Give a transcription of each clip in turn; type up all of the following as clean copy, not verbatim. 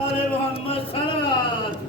मोहम्मद सलात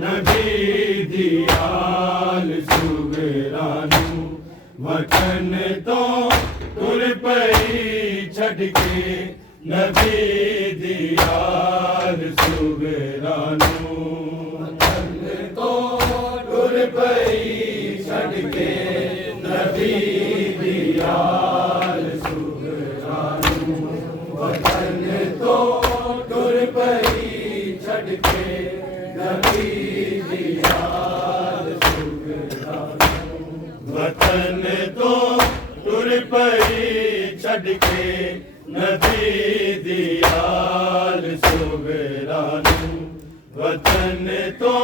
नबी दी आल सुगरानू वतन तो तुर पई छड़ के नबी दी आल सुगरानू वतन तो तुर पई छड़ के नबी दी आल सुगरानू वतन तो तुर पई छड़ के नबी दी आल सुगरानू वतन तो तुर पई छड़ के नबी दी आल सुगरानू वतन तो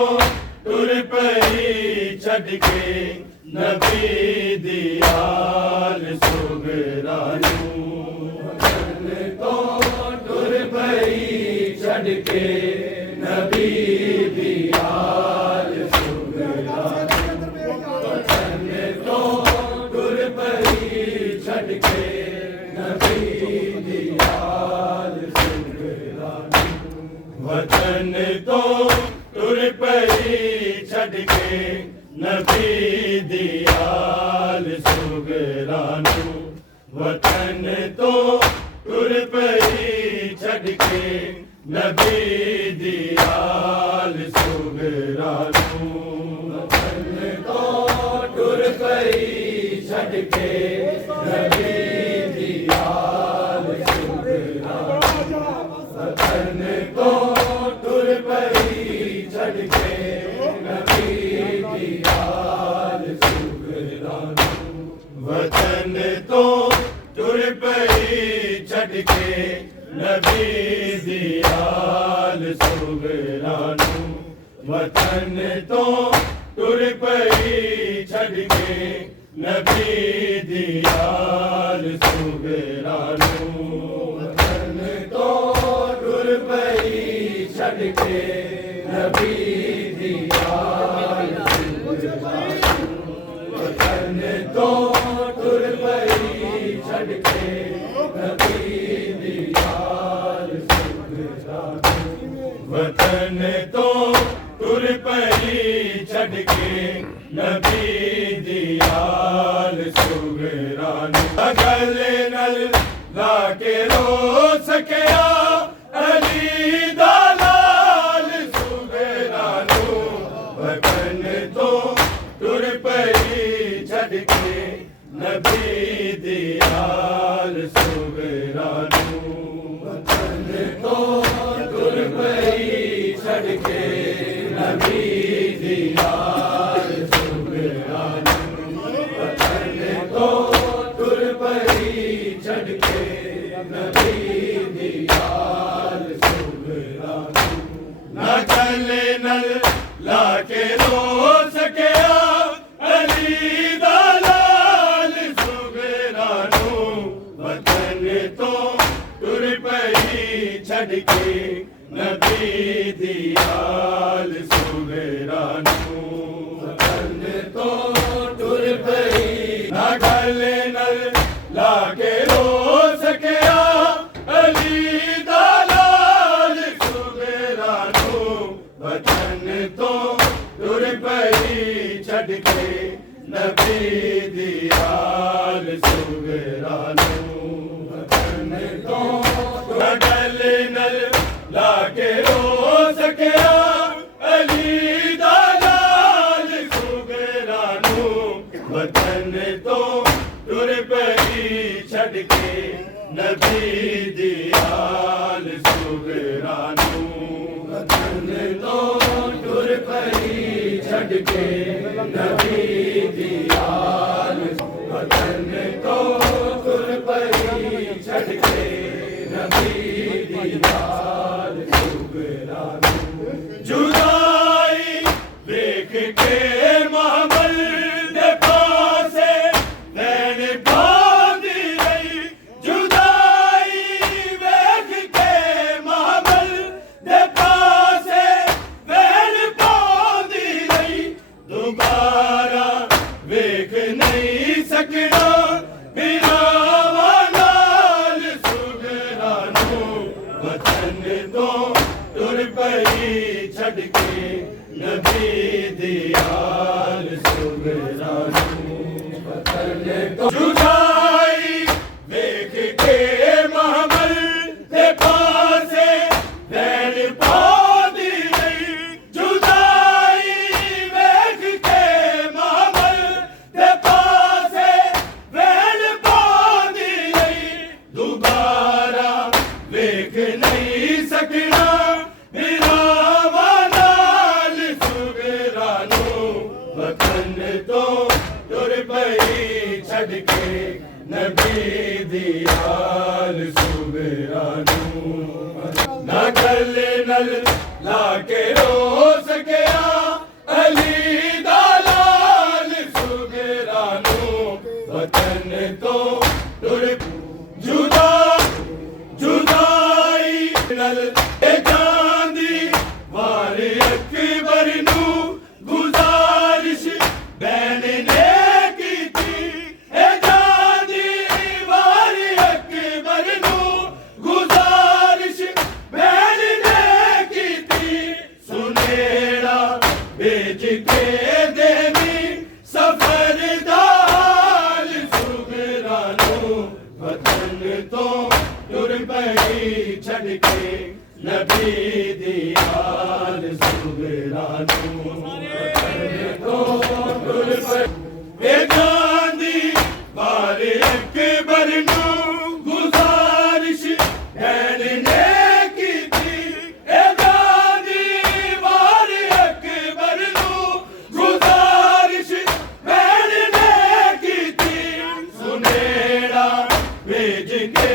तुर पई छड़ के नबी दी आल सुगरानू वतन तो तुर पई छड़ के नबी दी आल सुगरानू वतन तो तुर पई छड़ के नबी दी आल सुगरानू वतन तो तुर पई छड़ के नबी दी आल सुगरानू वतन तो तुर पई छड़ के नबी दी आल सुगरानू वतन तो तुर पई छड़ के नबी दी आल सुगरानू वतन तो तुर पई छड़ के नबी दी आल सुगरानू वतन तो तुर पई छड़ के नबी दी आल सुगरानू वतन तो तुर पई छड़ के नबी दी आल सुगरानू वतन तो तुर पई छड़ के नबी दी आल सुगरानू वतन तो तुर पई छड़ के नबी दी आल सुगरानू वतन तो तुर पई छड़ के नबी दी आल सुगरानू गले नल लाके रो सकिया अली दा लाल सुगरानू वतन तो तुर पई छड़ के नबी दी आल सुगरानू वतन तो तुर पई छड़ के नबी दी आल सुगरानू वतन तो तुर पई छड़ के नबी दी आल सुगरानू न चले नल लाके रो सकिया अली दा लाल सुगरानू वतन तो तुर पई छड़ के नबी दी आल सुगरानू वतन तो तुर पई ना गले नल लाके रो सकिया अली दा लाल सुगरानू वतन तो तुर पई छड़ के नबी दी आल सुगरानू वतन तो गले नल लाके रो सकिया अली दा लाल सुगरानू वतन तो तुर पई छड़ के नबी दी आल सुगरानू वतन तो तुर पई छड़ के नबी दी आल वतन तो तुर पई छड़ के नबी दी आल सुगरानू जुदाई देख के महमल दे पासे नैन बांधी रही जुदाई देख के महमल दे पासे नैन बांधी रही दोबारा वेख नहीं सकना बिना लाल सुगरानू वतन तो तुर पई छड़ के नबी दियाल सुगरानू वतन तो जुदाई देख के महमल दे पासे वैन पादी नहीं जुदाई देख के महमल दे पासे वैन पादी नहीं दोबारा देख नहीं सकना वतन तो तुर पई छड़ के नबी दियाल सुगरानू ना गल नल लाके रो सकिया अली दालाल सुगरानू वतन तो तुर जुदा जुदाई नल जांदी वारे अकबर नू गुजारिश बैन ने की थी ए जानी वारी अकबर नू गुजारिश बैन ने की थी सुनेड़ा भेज के देवी सफर दाल सुगरानू वतन तो तुर पई छड़ के नबी दियाल सुगरानू गांधी बारे अकबर नू गुजारिश ने की थी ए गांधी बारे अकबर नू गुजारिश ने की थी सुनेड़ा भेज के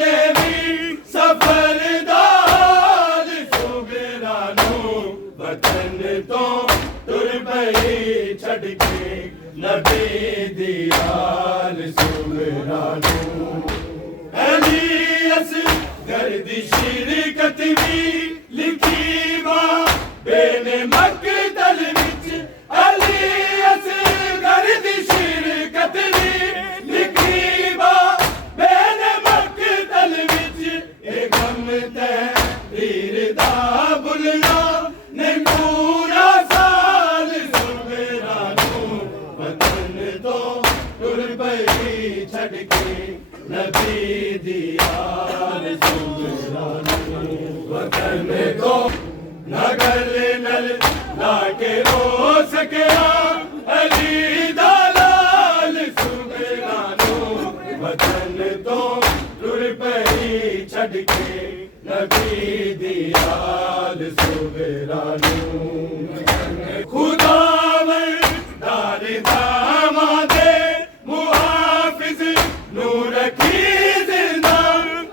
देवी सफर दाल सुगरानू वतन तो तुर पई छड़ के नबी दियाल सुगरानू अली असगर दी शिरकत भी लिखी मां बेने मकतल विच अली असगर दी शिरकत भी लिखी मां बेने मकतल विच ए गम तहरीर दा बुलना ने पूरा साल सुगरानू वतन तो तुर पई छड़ के नबी दियाल सुगरानू वतन तो नगर नल लाके रो सकिया अली दालाल सुगरानू वतन तो तुर पई छड़ के नबी दियाल सुगरानू खुदावर दार दामादे मुहाफिज नूर की जिंदा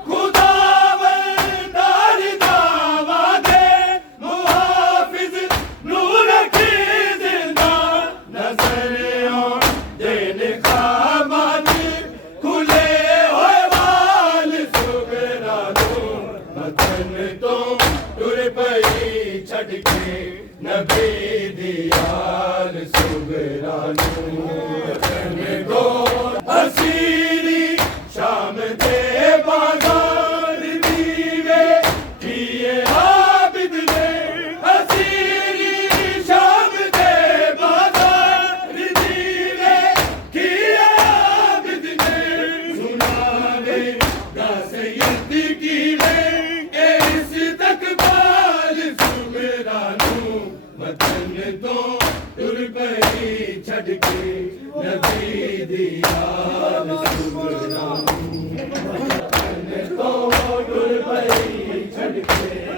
खुदावर दार दामादे मुहाफिज नूर की जिंदा नजर देन खाबात खुले होए वाल सुगरानू वतन तो तुर पई छड़ के नबी दियाल सुगरानू वतन को असीरी शाम दे बाजार दीवे किए आबिद ने असीरी शाम दे बाजार दीवे किए आबिद ने सुनावे दा सैयद की वे इस तकबाल सुगरानू वतन तो तुर पई छड़ के नबी दियाल सुगरानू वतन तो तुर पई छड़ के